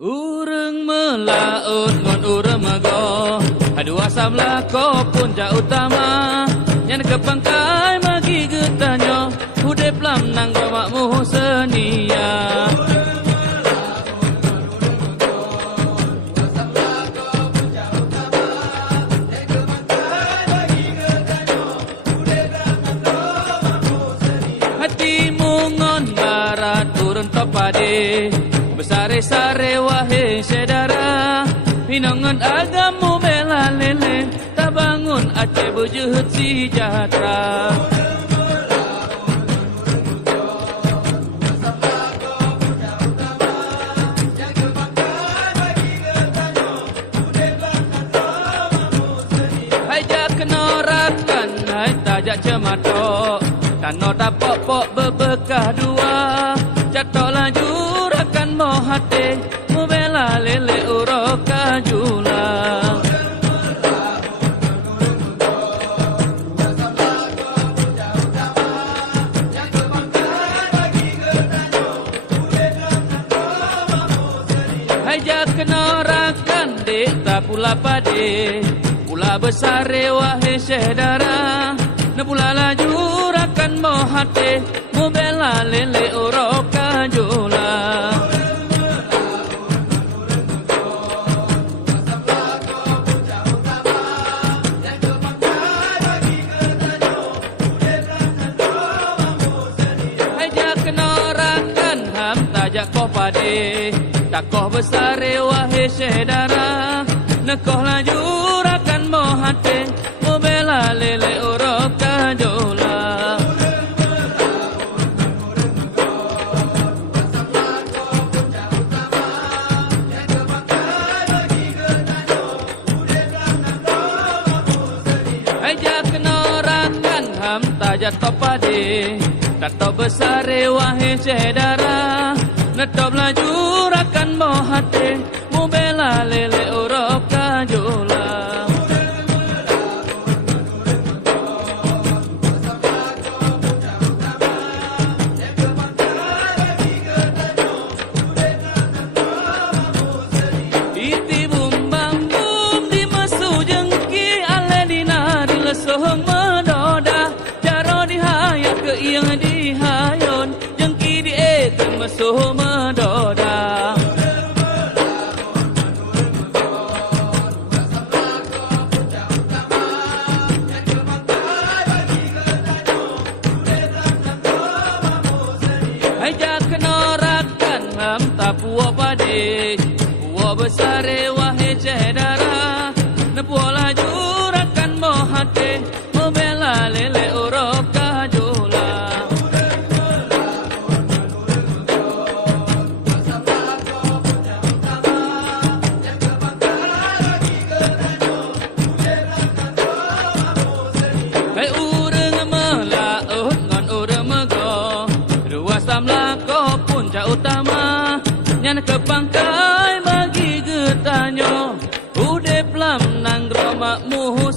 Urang melaut ngon urang mago, adu asam lako punca utama. Yang kepangkai magi getanyo, udep lam nang romakmu senia. Hatimu ngon barat turun topade, besare-sare wahai saudara. Hinangan agamu bela lele, tak bangun Aceh berjuhut sejahtera. Hai jak kenorakan, hai tajak cematok, tano dapat pok berbekah dua. Catok laju rakan mau hati, mau bela lele uroka jula. Hai jak kenorakan dek tak pula pade, pula besar wahai saudara. Na pula laju rakan mau hati, mau bela lele uroka jula. Hai jak kenorakan ham tajak kau pade, tak kau besar wahai saudara. Na kau laju rakan mau hati, mau bela lele uroka jula. Hai jak kenorakan ham tajak topade, tak tau besar wahai saudara. Na top laju rakan mau hati, mau bela lele uroka jula. Iti bumbang bum di mesu jengki, ale dinari lesohong medoda. Jaro dihayat ke iang dihayon, jengki di eken mesuh medoda. Hai jak kenorakan ham tak puak pade, puak besar wahai saudara. Na puak laju rakan mau hati, mau bela lele uroka jula. Hai urang melaut ngon urang mago, dua samla ko punca utama. Yang kepangkai bagi getanyo, udep lam nang romakmu